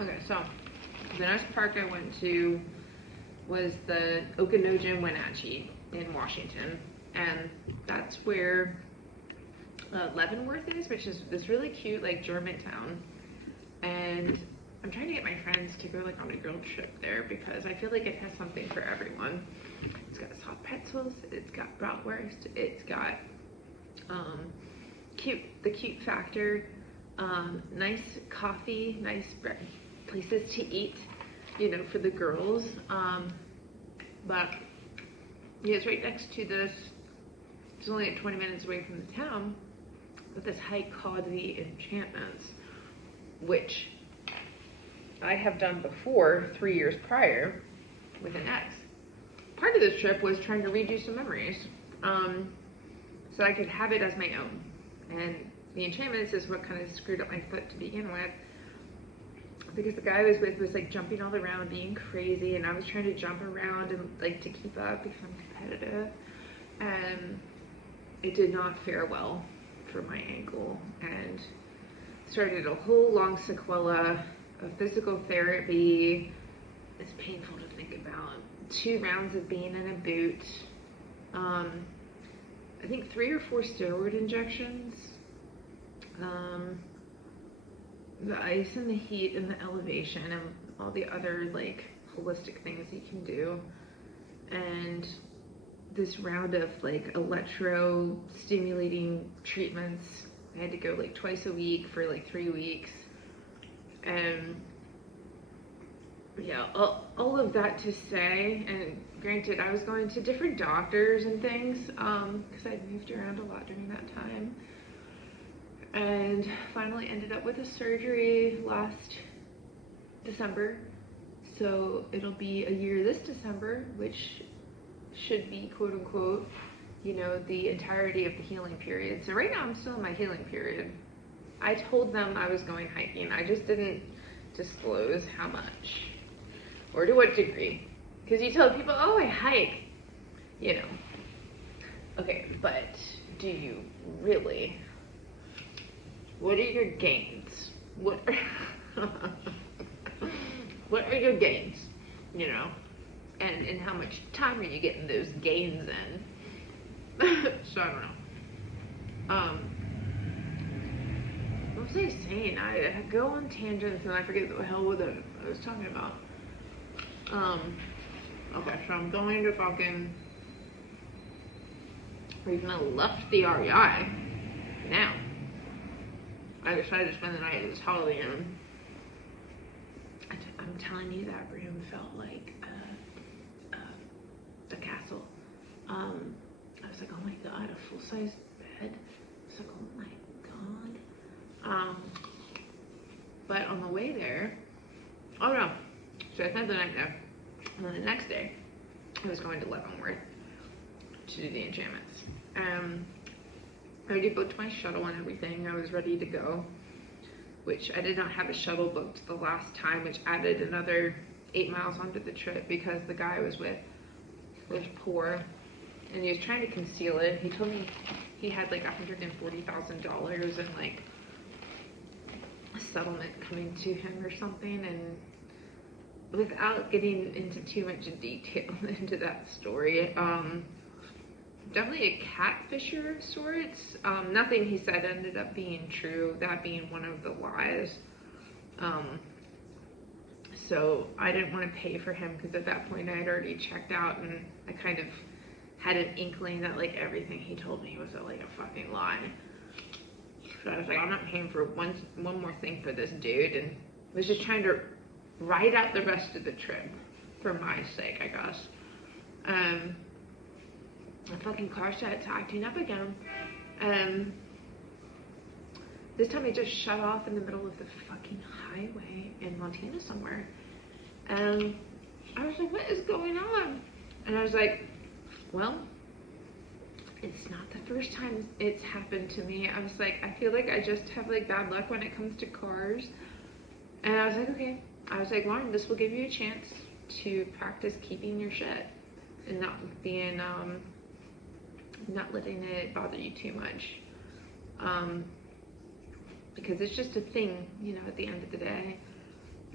Okay, so the next park I went to was the Okanogen-Wenatchee in Washington, and that's where Leavenworth is, which is this really cute like German town. And I'm trying to get my friends to go like on a girl trip there because I feel like it has something for everyone. It's got soft pretzels, it's got bratwurst, it's got the cute factor, nice coffee, nice places to eat, you know, for the girls. But yeah, it's right next to this. It's only like 20 minutes away from the town, but this hike called the Enchantments, which I have done before 3 years prior with an ex. Part of this trip was trying to redo some memories, so I could have it as my own. And the Enchantments is what kind of screwed up my foot to begin with, because the guy I was with was like jumping all around, being crazy, and I was trying to jump around and like to keep up because I'm competitive, and it did not fare well for my ankle, and started a whole long sequela of physical therapy. It's painful to think about. 2 rounds of being in a boot. I think 3 or 4 steroid injections. The ice and the heat and the elevation and all the other like holistic things you can do. And this round of like electro stimulating treatments. I had to go like twice a week for like 3 weeks. And yeah, all of that to say, and granted, I was going to different doctors and things, because I'd moved around a lot during that time. And finally ended up with a surgery last December. So it'll be a year this December, which should be quote unquote, you know, the entirety of the healing period. So right now I'm still in my healing period. I told them I was going hiking. I just didn't disclose how much or to what degree. Because you tell people, oh, I hike, you know. Okay, but do you really? What are your gains? What are your gains, you know? And how much time are you getting those gains in? So I don't know. What was I saying? I go on tangents and I forget the hell what I was talking about. Okay, so I'm going to fucking, or even I left the REI. Now, I decided to spend the night at this Holiday Inn. I'm telling you, that room felt like a castle. I was like, oh my god, a full-size bed. I was like, oh my god. But on the way there, oh no, so I spent the night there, and then the next day, I was going to Leavenworth to do the Enchantments. I already booked my shuttle and everything. I was ready to go, which I did not have a shuttle booked the last time, which added another 8 miles onto the trip because the guy I was with was poor and he was trying to conceal it. He told me he had like $140,000 in like a settlement coming to him or something, and without getting into too much detail into that story, definitely a catfisher of sorts. Nothing he said ended up being true, that being one of the lies. So I didn't want to pay for him because at that point I had already checked out, and I kind of had an inkling that like everything he told me was like a fucking lie. So I was like, I'm not paying for one more thing for this dude, and was just trying to ride out the rest of the trip for my sake, I guess. The fucking car started acting up again. This time it just shut off in the middle of the fucking highway in Montana somewhere. And I was like, what is going on? And I was like, well, it's not the first time it's happened to me. I was like, I feel like I just have like bad luck when it comes to cars. And I was like, okay. I was like, Lauren, this will give you a chance to practice keeping your shit and not being, not letting it bother you too much. Because it's just a thing, you know, at the end of the day.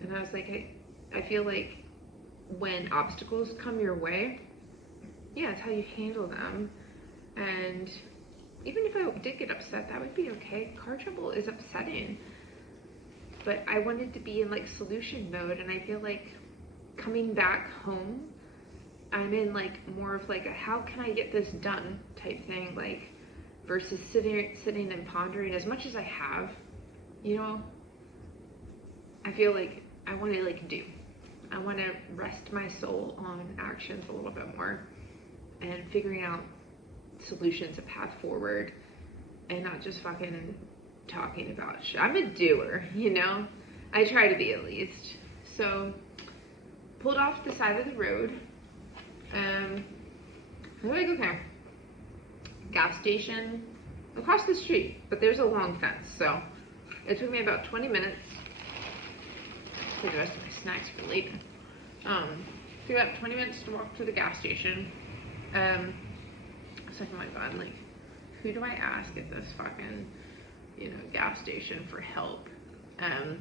And I was like, I feel like when obstacles come your way, yeah, it's how you handle them. And even if I did get upset, that would be okay. Car trouble is upsetting. But I wanted to be in like solution mode, and I feel like coming back home, I'm in like more of like a how can I get this done type thing, like versus sitting and pondering as much as I have, you know. I feel like I want to like do. I want to rest my soul on actions a little bit more and figuring out solutions, a path forward, and not just fucking talking about shit. I'm a doer, you know? I try to be at least. So, pulled off the side of the road. I was like, okay. Gas station across the street, but there's a long fence, so it took me about 20 minutes for the rest of my snacks for later. Took about 20 minutes to walk to the gas station. I was like, oh my god, like, who do I ask at this fucking, you know, gas station for help? I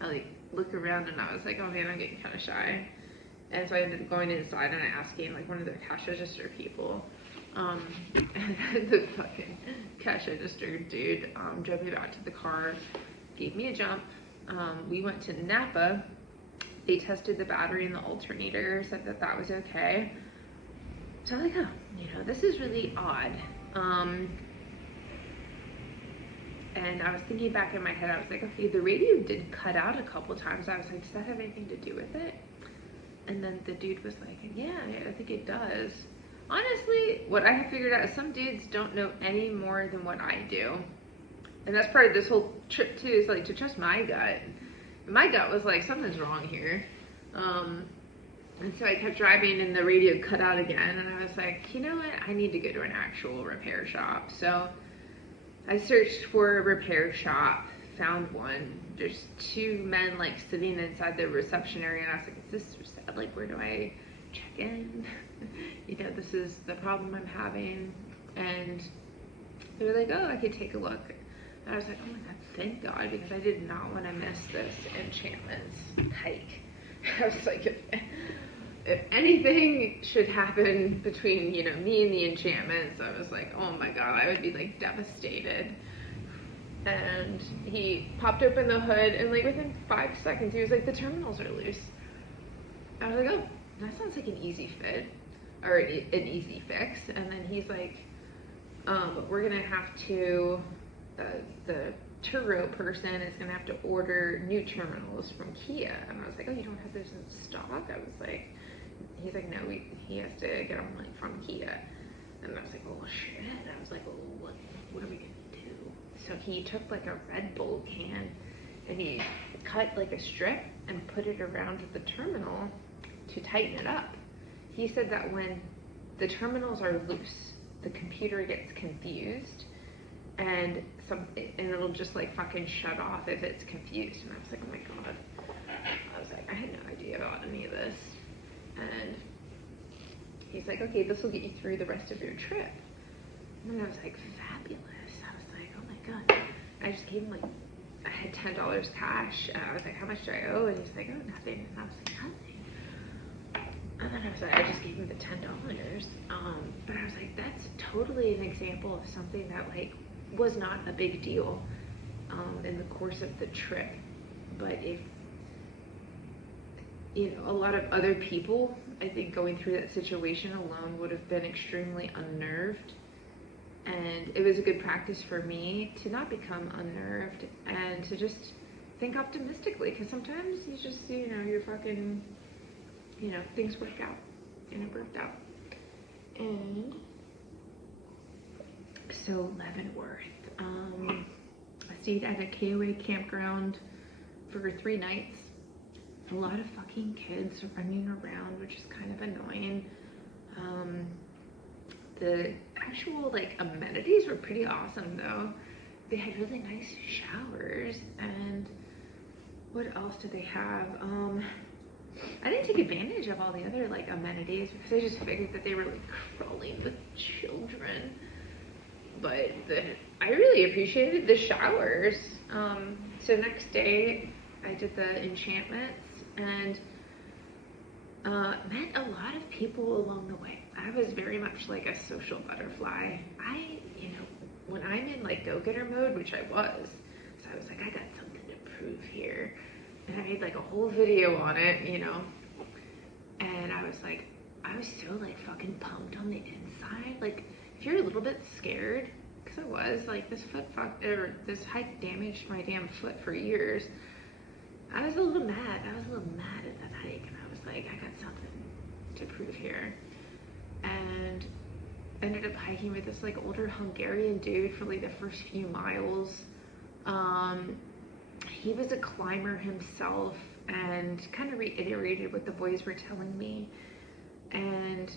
like look around and I was like, oh man, I'm getting kind of shy. And so I ended up going inside and asking like one of their cash register people. And the fucking cash register dude drove me back to the car, gave me a jump. We went to Napa. They tested the battery and the alternator, said that that was okay. So I was like, oh, you know, this is really odd. And I was thinking back in my head, I was like, okay, the radio did cut out a couple times. I was like, does that have anything to do with it? And then the dude was like, yeah, I think it does. Honestly, what I have figured out is some dudes don't know any more than what I do. And that's part of this whole trip too, is like to trust my gut. My gut was like, something's wrong here. And so I kept driving and the radio cut out again. And I was like, you know what? I need to go to an actual repair shop. So I searched for a repair shop, found one. There's two men like sitting inside the reception area. And I was like, is this like, where do I check in? You know, this is the problem I'm having. And they were like, oh, I could take a look. And I was like, oh my god, thank God, because I did not want to miss this Enchantments hike. I was like, if anything should happen between, you know, me and the Enchantments, I was like, oh my god, I would be like devastated. And he popped open the hood, and like within 5 seconds, he was like, the terminals are loose. I was like, oh, that sounds like an easy fit, or an easy fix. And then he's like, we're gonna have to, the Turo person is gonna have to order new terminals from Kia. And I was like, oh, you don't have those in stock? I was like, he's like, no, he has to get them like from Kia. And I was like, oh shit. I was like, well, what are we gonna do? So he took like a Red Bull can and he cut like a strip and put it around the terminal to tighten it up. He said that when the terminals are loose, the computer gets confused and it'll just like fucking shut off if it's confused. And I was like, oh my god. I was like, I had no idea about any of this. And he's like, okay, this will get you through the rest of your trip. And I was like, fabulous. I was like, oh my god. I just gave him like, I had $10 cash. And I was like, how much do I owe? And he's like, oh, nothing. And I was like, nothing. And then I was like, I just gave him the $10. But I was like, that's totally an example of something that like was not a big deal in the course of the trip. But if, you know, a lot of other people, I think going through that situation alone would have been extremely unnerved. And it was a good practice for me to not become unnerved and to just think optimistically, because sometimes you just, you know, you're fucking, you know, things work out, and it worked out. And so Leavenworth, I stayed at a KOA campground for 3 nights. A lot of fucking kids running around, which is kind of annoying. The actual like amenities were pretty awesome though. They had really nice showers, and what else did they have? I didn't take advantage of all the other like amenities because I just figured that they were like crawling with children. But I really appreciated the showers. So next day I did the Enchantments, and met a lot of people along the way. I was very much like a social butterfly. You know, when I'm in like go-getter mode, which I was, so I was like, I got something to prove here. And I made like a whole video on it, you know, and I was so like fucking pumped on the inside. Like, if you're a little bit scared, because I was, like, this hike damaged my damn foot for years. I was a little mad. I was a little mad at that hike, and I was like, I got something to prove here. And ended up hiking with this like older Hungarian dude for like the first few miles. He was a climber himself and kind of reiterated what the boys were telling me. And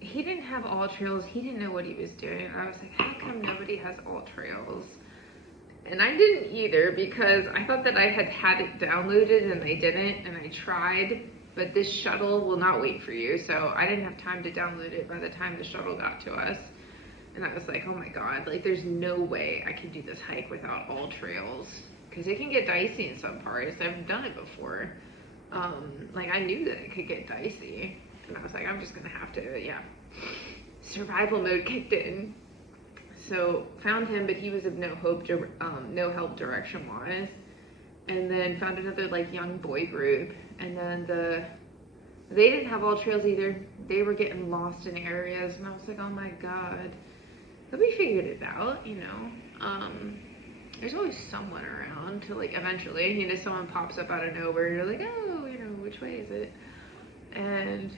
he didn't have all trails. He didn't know what he was doing. I was like, how come nobody has all trails? And I didn't either, because I thought that I had it downloaded and I didn't, and I tried, but this shuttle will not wait for you. So I didn't have time to download it by the time the shuttle got to us. And I was like, oh my God, like there's no way I can do this hike without all trails, because it can get dicey in some parts. I've done it before. Like I knew that it could get dicey, and I was like, I'm just gonna have to, yeah. Survival mode kicked in. So found him, but he was of no help direction wise. And then found another like young boy group, and then they didn't have all trails either. They were getting lost in areas, and I was like, oh my God. But we figured it out, you know. There's always someone around to like eventually, you know, someone pops up out of nowhere, and you're like, oh, you know, which way is it? And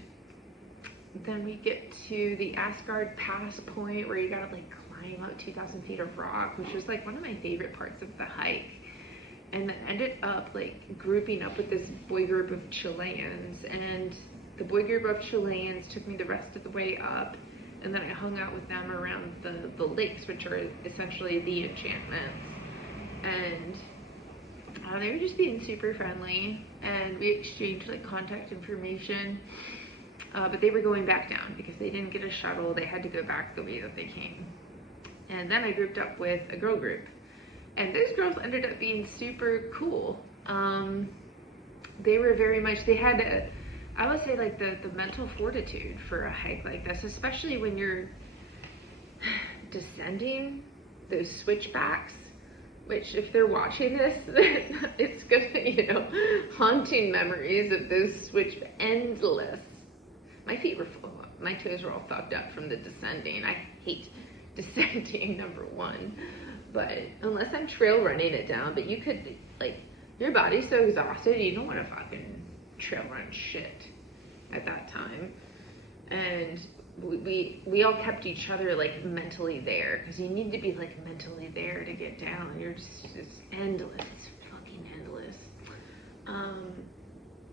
then we get to the Asgard Pass point where you gotta like climb up 2,000 feet of rock, which was like one of my favorite parts of the hike. And then ended up like grouping up with this boy group of Chileans, and the boy group of Chileans took me the rest of the way up, and then I hung out with them around the lakes, which are essentially the Enchantments. And they were just being super friendly, and we exchanged like contact information, but they were going back down because they didn't get a shuttle. They had to go back the way that they came. And then I grouped up with a girl group, and those girls ended up being super cool. They were very much, they had I would say like the mental fortitude for a hike like this, especially when you're descending those switchbacks, which if they're watching this, it's gonna, you know, haunting memories of those endless. My feet were full, my toes were all fucked up from the descending. I hate descending, number one. But unless I'm trail running it down, but you could, like, your body's so exhausted, you don't want to fucking trail run shit at that time. And we all kept each other like mentally there, because you need to be like mentally there to get down. You're just endless. It's fucking endless.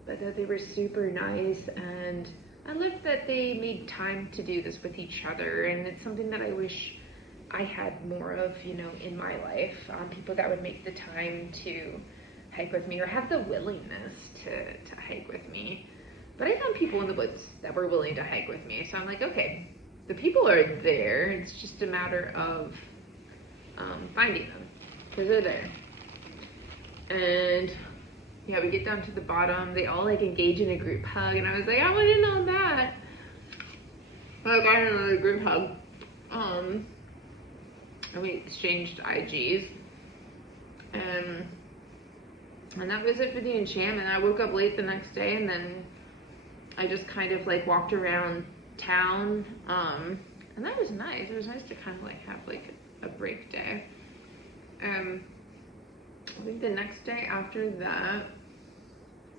But they were super nice, and I loved that they made time to do this with each other, and it's something that I wish I had more of, you know, in my life. People that would make the time to hike with me, or have the willingness to hike with me. But I found people in the woods that were willing to hike with me. So I'm like, okay, the people are there. It's just a matter of finding them, because they're there. And yeah, we get down to the bottom. They all like engage in a group hug, and I was like, I want in on that. But I got another group hug. And we exchanged IGs. And that was it for the enchantment. I woke up late the next day, and then I just kind of like walked around town, and that was nice. It was nice to kind of like have like a break day. I think the next day after that,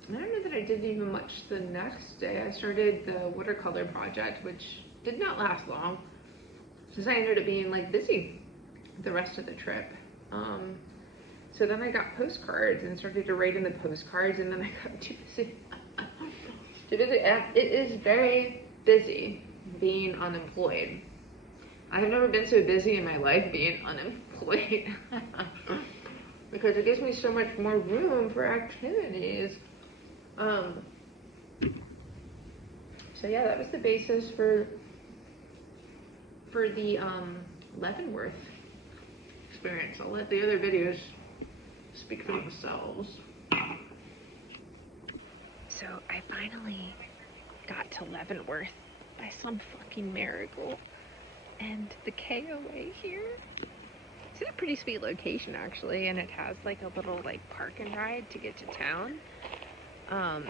I don't know that I did even much the next day. I started the watercolor project, which did not last long, since I ended up being like busy the rest of the trip. So then I got postcards and started to write in the postcards, and then I got too busy. It is very busy being unemployed. I have never been so busy in my life being unemployed, because it gives me so much more room for activities. So yeah, that was the basis for the Leavenworth experience. I'll let the other videos speak for themselves. So I finally got to Leavenworth by some fucking miracle. And the KOA here, it's in a pretty sweet location actually, and it has like a little like park and ride to get to town. I'm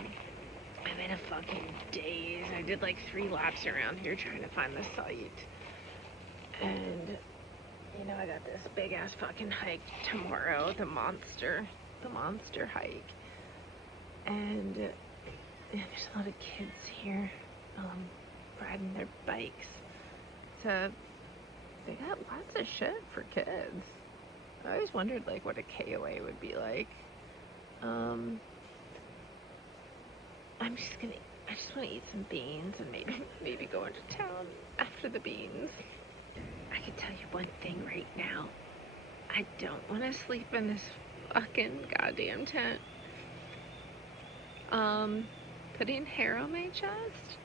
in a fucking daze. I did like 3 laps around here trying to find the site. And you know, I got this big ass fucking hike tomorrow, the monster hike. And there's a lot of kids here, riding their bikes. So they got lots of shit for kids. I always wondered like what a KOA would be like. I just want to eat some beans and maybe go into town after the beans. I can tell you one thing right now. I don't want to sleep in this fucking goddamn tent. Putting hair on my chest?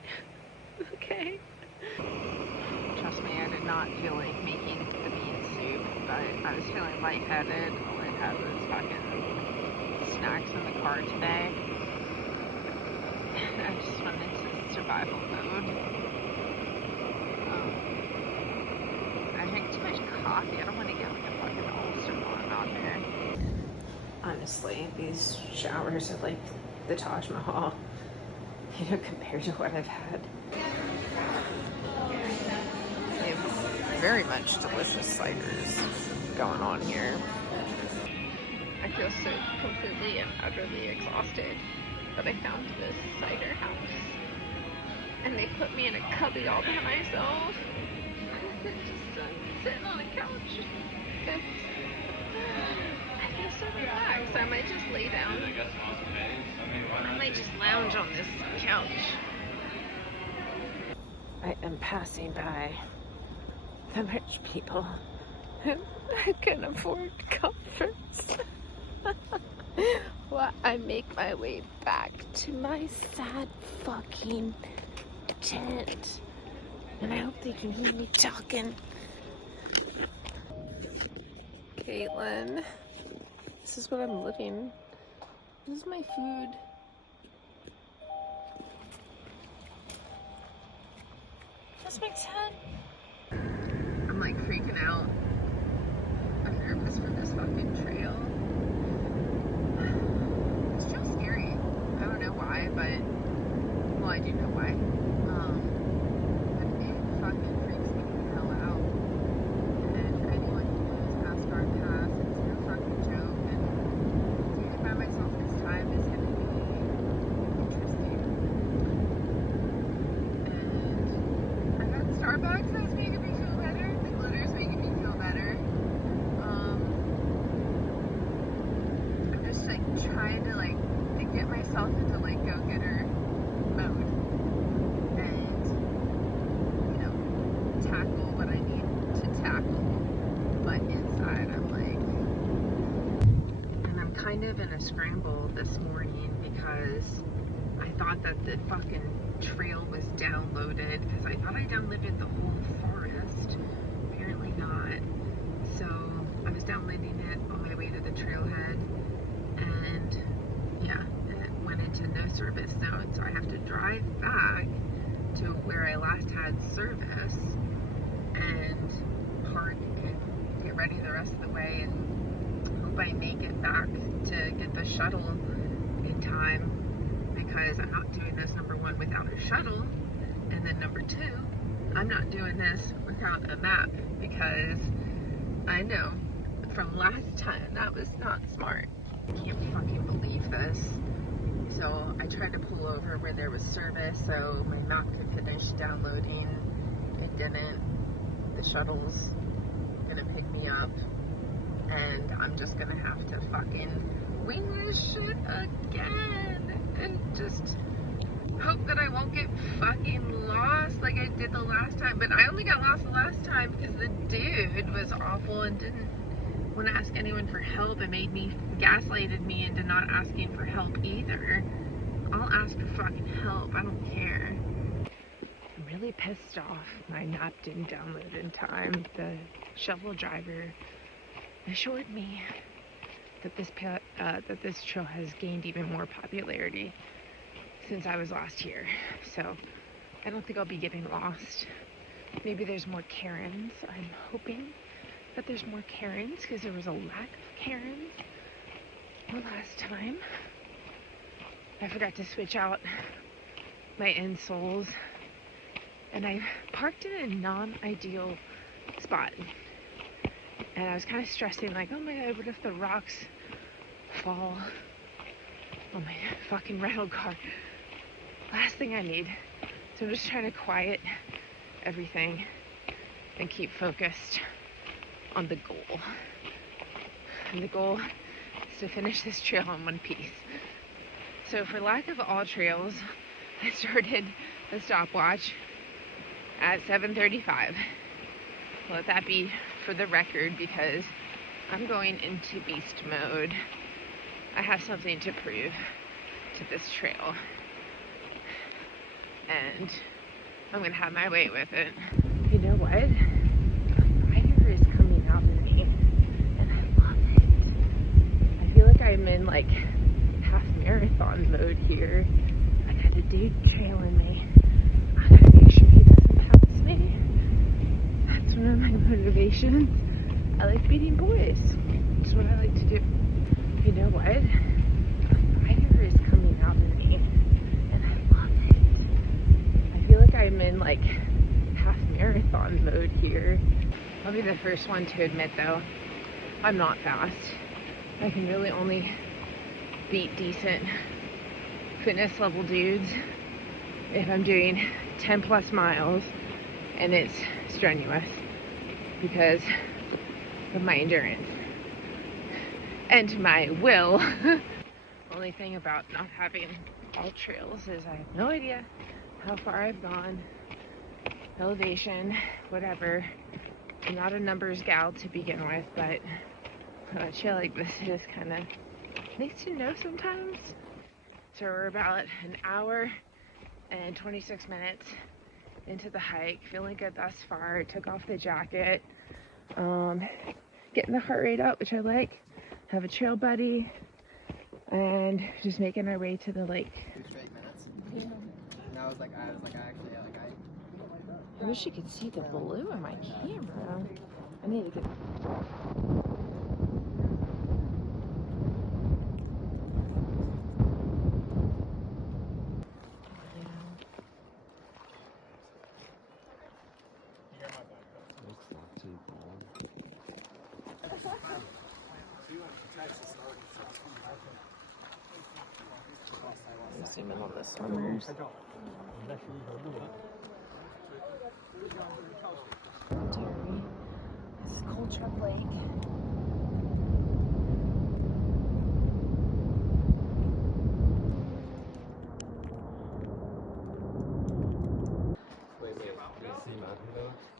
Okay. Trust me, I did not feel like making the bean soup, but I was feeling lightheaded. All I had was fucking snacks in the car today. I just went into survival mode. I drink too much coffee. I don't want to get like a fucking ulcer while I'm out here. Honestly, these showers are like the Taj Mahal, you know, compared to what I've had. They have very much delicious ciders going on here. I feel so completely and utterly exhausted, but I found this cider house, and they put me in a cubby all by myself. Just sitting on a couch. I feel so relaxed. I might just lay down. I might just lounge on this couch. I am passing by the rich people who can afford comforts. While I make my way back to my sad fucking tent. And I hope they can hear me talking. Caitlin, this is what I'm looking. This is my food. That's my tent. I'm like freaking out. I'm nervous for this fucking trail. It's just scary. I don't know why, but well, I do know why. But it fucking freaks me the hell out. And anyone who knows Asgard Pass, it's no fucking joke. And doing it by myself this time is gonna be interesting. And I got Starbucks that's making me feel better. The glitter's making me feel better. I'm just like trying to get myself into like go-getter mode and, you know, tackle what I need to tackle. But inside I'm like, and I'm kind of in a scramble this morning because I thought that the fucking trail was downloaded, because I thought I downloaded the whole forest. Apparently not. So I was downloading it on my way to the trailhead, and yeah, it went into no service zone, so I have to drive back to where I last had service and park and get ready the rest of the way and hope I make it back to get the shuttle in time, because I'm not doing this, number one, without a shuttle, and then number two, I'm not doing this without a map, because I know from last time that was not smart. I can't fucking believe this. So I tried to pull over where there was service so my map could finish downloading. It didn't. The shuttle's gonna pick me up, and I'm just gonna have to fucking wing this shit again and just hope that I won't get fucking lost like I did the last time. But I only got lost the last time because the dude was awful and didn't want to ask anyone for help. It gaslighted me into not asking for help either. I'll ask for fucking help. I don't care. I'm really pissed off. My map didn't download in time. The shovel driver assured me that this trail has gained even more popularity since I was last here. So I don't think I'll be getting lost. Maybe there's more Karens. I'm hoping that there's more Karens because there was a lack of Karens the last time. I forgot to switch out my insoles and I parked in a non-ideal spot. And I was kind of stressing like, oh my god, what if the rocks fall on my fucking rental car? Last thing I need. So I'm just trying to quiet everything and keep focused on the goal. And the goal is to finish this trail in one piece. So for lack of all trails, I started the stopwatch at 7:35. Let that be for the record because I'm going into beast mode. I have something to prove to this trail. And I'm gonna have my way with it. You know what? Fire is coming out in me, and I love it. I feel like I'm in like half marathon mode here. I got a dude trailing me. I gotta make sure he doesn't pass me. That's one of my motivations. I like beating boys. It's what I like to do. You know what? Fire is coming out in me, and I love it. I feel like I'm in like half marathon mode here. I'll be the first one to admit though, I'm not fast. I can really only beat decent fitness level dudes if I'm doing 10 plus miles and it's strenuous because of my endurance and my will. Only thing about not having all trails is I have no idea how far I've gone, elevation, whatever. I'm not a numbers gal to begin with, but on a trail like this, it is kind of nice to know sometimes. So we're about an hour and 26 minutes into the hike, feeling good thus far. Took off the jacket, getting the heart rate up, which I like. Have a trail buddy, and just making our way to the lake. 2 straight minutes. Yeah. And I wish you could see the blue in my camera. I need to get. Zoom in on the swimmers. This is Cold Truck Lake.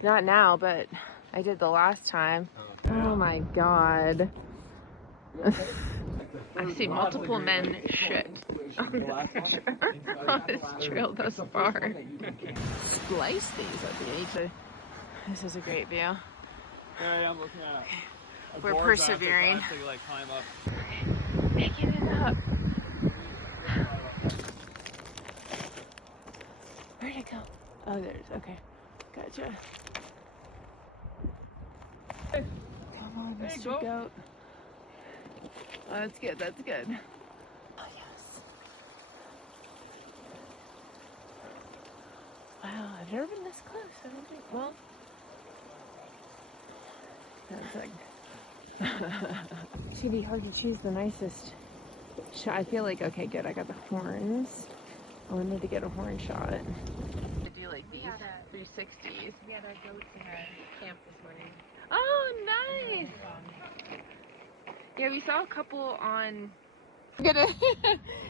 Not now, but I did the last time. Oh my god. I've seen multiple men shit on this trail thus far. Splice things at the edge. This is a great view. Yeah, I'm looking at it. We're persevering. Actually, like, climb up. Okay. Making it up. Where'd it go? Oh, there's, okay. Gotcha. Come on, Mr. Goat. Oh, that's good, that's good. Oh, yes. Wow, I've never been this close, I don't think. Well, that's like, it's gonna be hard to choose the nicest shot. I feel like, okay, good, I got the horns. I wanted to get a horn shot. To do like these 360s. We had our goats in our camp this morning. Oh, nice! Yeah, we saw a couple on.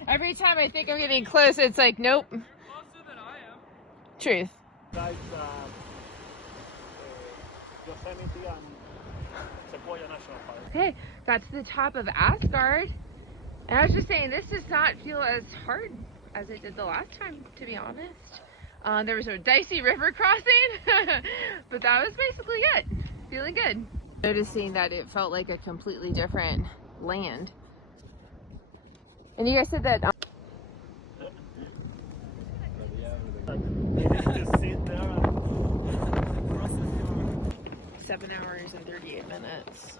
Every time I think I'm getting close, it's like, nope. You're closer than I am. Truth. Guys, Yosemite and Sequoia National Park. Okay, got to the top of Asgard. And I was just saying, this does not feel as hard as it did the last time, to be honest. There was a dicey river crossing, but that was basically it. Feeling good. Noticing that it felt like a completely different land. And you guys said that 7 hours and 38 minutes.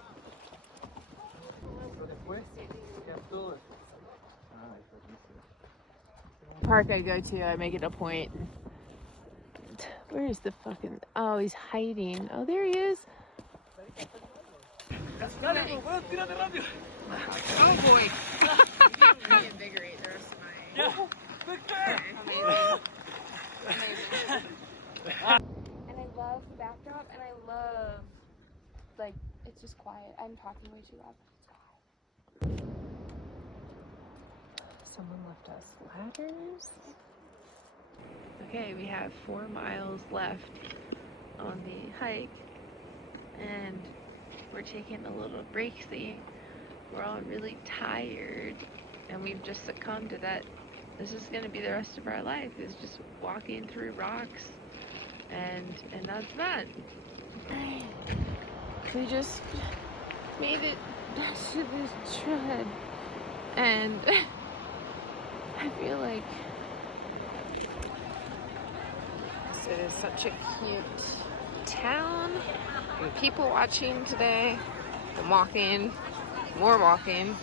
Park I go to, I make it a point. Where is the fucking... Oh, he's hiding. Oh, there he is. Oh boy. Reinvigorate the rest of my... Amazing. And I love the backdrop, and I love, like, it's just quiet. I'm talking way too loud, but it's quiet. Someone left us ladders. Okay, we have 4 miles left on the hike, and we're taking a little breaksy. We're all really tired, and we've just succumbed to that. This is going to be the rest of our life, is just walking through rocks, and that's fun. We just made it back to this trailhead, and I feel like it is such a cute town. And people watching today. I'm walking, more walking.